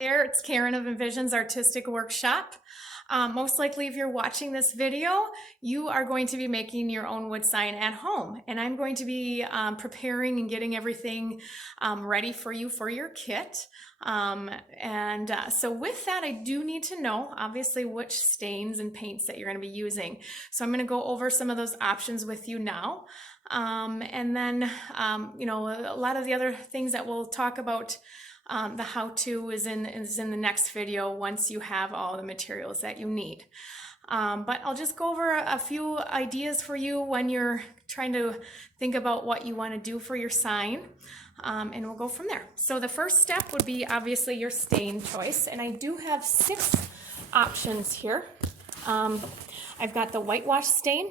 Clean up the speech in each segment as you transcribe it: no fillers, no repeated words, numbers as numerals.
There, it's Karen of Envisions Artistic Workshop. Most likely, if you're watching this video, you are going to be making your own wood sign at home. And I'm going to be preparing and getting everything ready for you for your kit. So with that, I do need to know, obviously, which stains and paints that you're going to be using. So I'm going to go over some of those options with you now. A lot of the other things that we'll talk about the how-to is in the next video once you have all the materials that you need. But I'll just go over a few ideas for you when you're trying to think about what you want to do for your sign, and we'll go from there. So the first step would be obviously your stain choice, and I do have 6 options here. I've got the whitewash stain.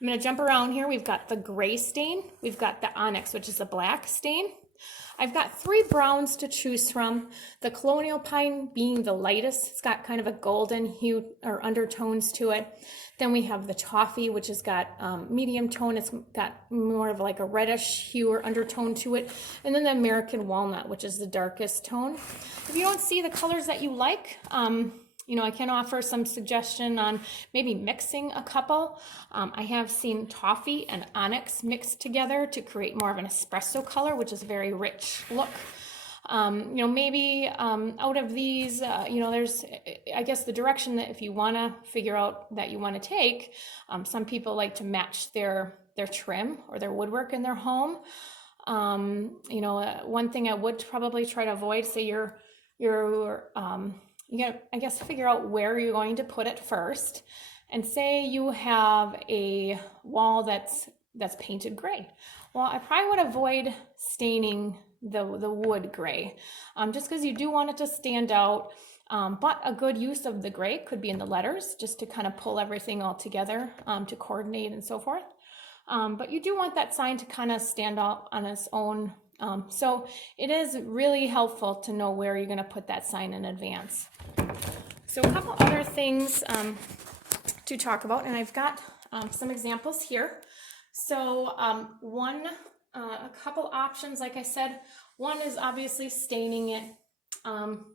I'm going to jump around here. We've got the gray stain. We've got the onyx, which is a black stain. I've got 3 browns to choose from, the colonial pine being the lightest. It's got kind of a golden hue or undertones to it. Then we have the toffee, which has got medium tone. It's got more of like a reddish hue or undertone to it. And then the American walnut, which is the darkest tone. If you don't see the colors that you like, I can offer some suggestion on maybe mixing a couple. I have seen toffee and onyx mixed together to create more of an espresso color, which is a very rich look. Maybe out of these, there's, I guess, the direction that if you want to figure out that you want to take, some people like to match their trim or their woodwork in their home. One thing I would probably try to avoid, say you gotta, I guess, figure out where you're going to put it first. And say you have a wall that's painted gray. Well, I probably would avoid staining the wood gray, just because you do want it to stand out. But a good use of the gray could be in the letters, just to kind of pull everything all together, to coordinate and so forth. But you do want that sign to kind of stand out on its own. So it is really helpful to know where you're going to put that sign in advance. So a couple other things to talk about, and I've got some examples here. So a couple options, like I said, one is obviously staining it.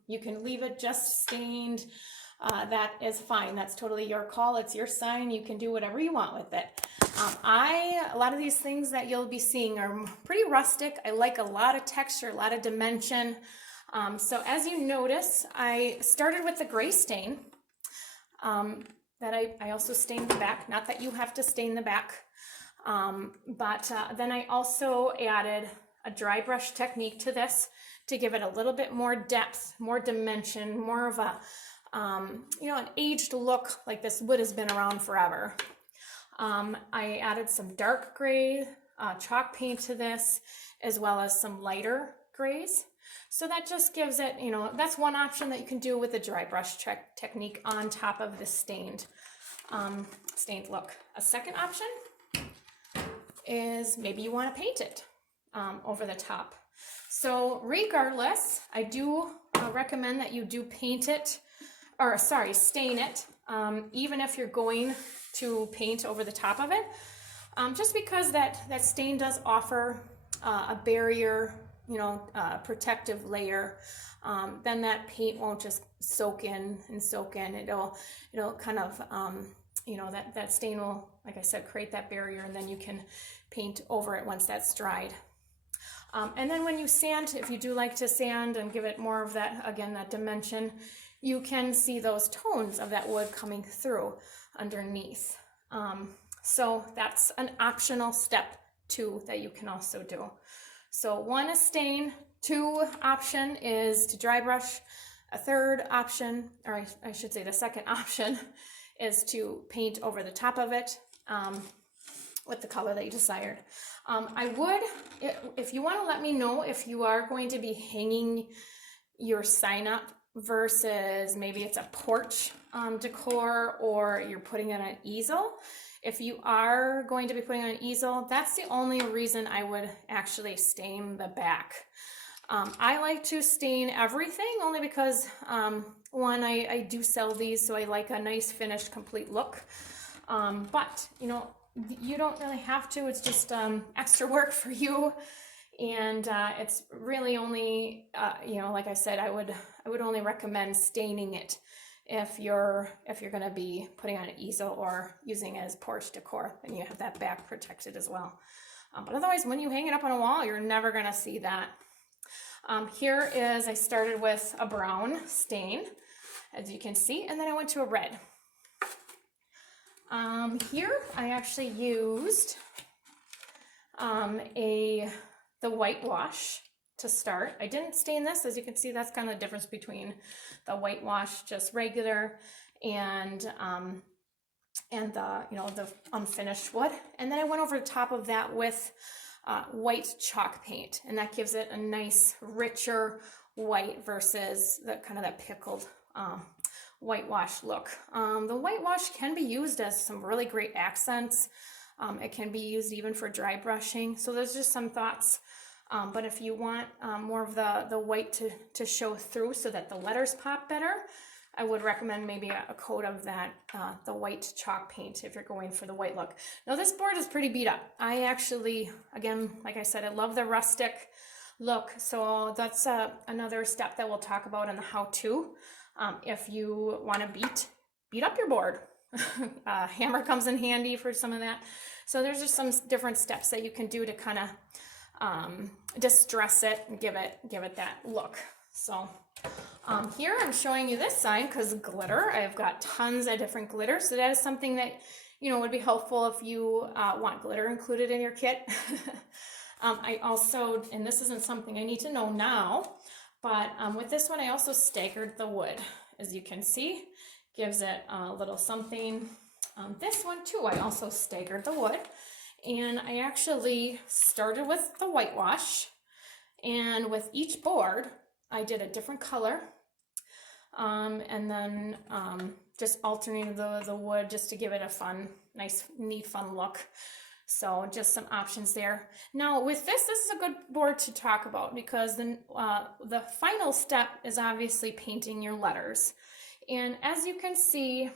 You can leave it just stained. That is fine. That's totally your call. It's your sign. You can do whatever you want with it. A lot of these things that you'll be seeing are pretty rustic. I like a lot of texture, a lot of dimension. So as you notice, I started with the gray stain that I also stained the back. Not that you have to stain the back, but then I also added a dry brush technique to this to give it a little bit more depth, more dimension, more of a an aged look, like this wood has been around forever. I added some dark gray chalk paint to this, as well as some lighter grays. So that just gives it, that's one option that you can do with the dry brush technique on top of the stained look. A second option is maybe you want to paint it over the top. So regardless, I do recommend that you do stain it, even if you're going to paint over the top of it, just because that stain does offer a barrier, protective layer. Then that paint won't just soak in. It'll kind of, that stain will, like I said, create that barrier, and then you can paint over it once that's dried. And then when you sand, if you do like to sand and give it more of that, again, that dimension, you can see those tones of that wood coming through underneath. So that's an optional step 2 that you can also do. So 1 is stain, 2 option is to dry brush, a third option, or I should say the second option, is to paint over the top of it with the color that you desired. I would, if you want to let me know if you are going to be hanging your sign up versus maybe it's a porch decor, or you're putting it on an easel. If you are going to be putting on an easel, that's the only reason I would actually stain the back. I like to stain everything only because, one, I do sell these, so I like a nice finished complete look. But you don't really have to. It's just extra work for you And it's really only, you know, like I said, I would only recommend staining it if you're going to be putting on an easel or using it as porch decor, and you have that back protected as well. But otherwise, when you hang it up on a wall, you're never going to see that. Here is, I started with a brown stain, as you can see, and then I went to a red. Here I actually used the whitewash to start. I didn't stain this. As you can see, that's kind of the difference between the whitewash, just regular, and the, you know, the unfinished wood. And then I went over the top of that with white chalk paint, and that gives it a nice richer white versus the kind of that pickled whitewash look. The whitewash can be used as some really great accents. It can be used even for dry brushing. So there's just some thoughts. But if you want more of the white to show through so that the letters pop better, I would recommend maybe a coat of that, the white chalk paint if you're going for the white look. Now this board is pretty beat up. I actually, again, like I said, I love the rustic look. So that's another step that we'll talk about in the how-to. If you want to beat up your board, hammer comes in handy for some of that. So there's just some different steps that you can do to kind of distress it and give it that look. So here I'm showing you this sign because glitter. I've got tons of different glitter, so that is something that, you know, would be helpful if you want glitter included in your kit. I also, and this isn't something I need to know now, but with this one I also staggered the wood. As you can see, gives it a little something. This one too, I also staggered the wood, and I actually started with the whitewash, and with each board I did a different color, and then just alternated the wood just to give it a fun, nice, neat, fun look. So just some options there. Now with this is a good board to talk about because the final step is obviously painting your letters. And as you can see,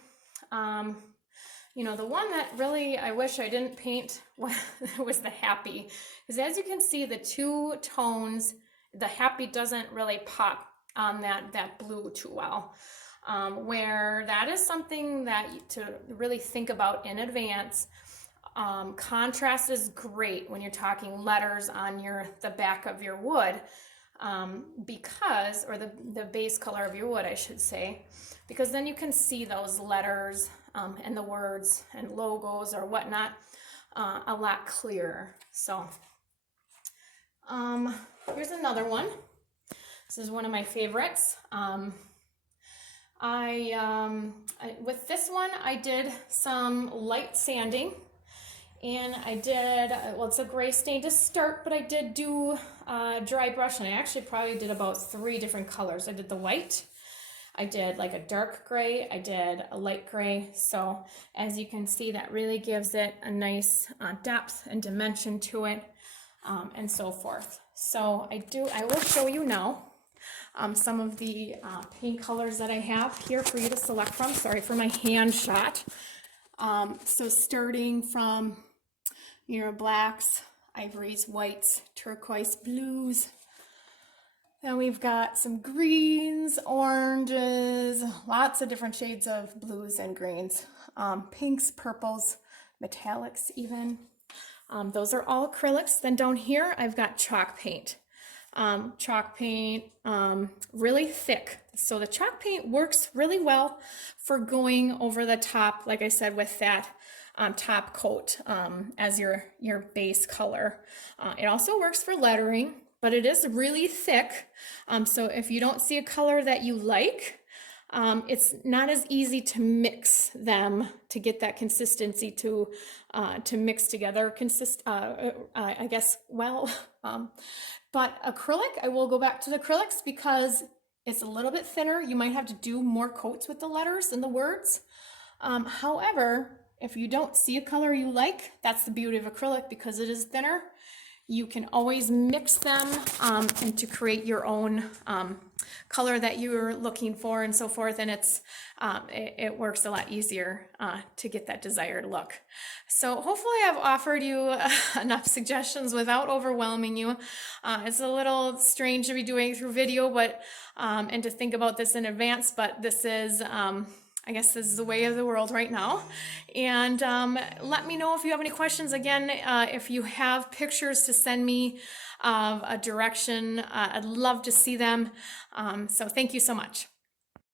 you know, the one that really I wish I didn't paint was the happy. Because as you can see, the two tones, the happy doesn't really pop on that blue too well. Where that is something that to really think about in advance. Contrast is great when you're talking letters on the back of your wood, because, or the base color of your wood, I should say, because then you can see those letters and the words and logos or whatnot a lot clearer. So here's another one. This is one of my favorites. With this one, I did some light sanding. And I did, well, it's a gray stain to start, but I did do dry brush, and I actually probably did about 3 different colors. I did the white, I did like a dark gray, I did a light gray. So as you can see, that really gives it a nice depth and dimension to it, and so forth. So I will show you now some of the paint colors that I have here for you to select from. Sorry for my hand shot. So starting from your blacks, ivories, whites, turquoise, blues. Then we've got some greens, oranges, lots of different shades of blues and greens. Pinks, purples, metallics even. Those are all acrylics. Then down here, I've got chalk paint. Chalk paint, really thick. So the chalk paint works really well for going over the top, like I said, with that top coat as your base color. It also works for lettering, but it is really thick. So if you don't see a color that you like, it's not as easy to mix them to get that consistency to mix together, I guess, well. But acrylic, I will go back to the acrylics because it's a little bit thinner. You might have to do more coats with the letters and the words. However, if you don't see a color you like, that's the beauty of acrylic because it is thinner. You can always mix them and to create your own color that you're looking for and so forth, and it works a lot easier to get that desired look. So hopefully I've offered you enough suggestions without overwhelming you. It's a little strange to be doing through video, but and to think about this in advance, but this is I guess this is the way of the world right now. And let me know if you have any questions. Again, if you have pictures to send me of a direction, I'd love to see them. So thank you so much.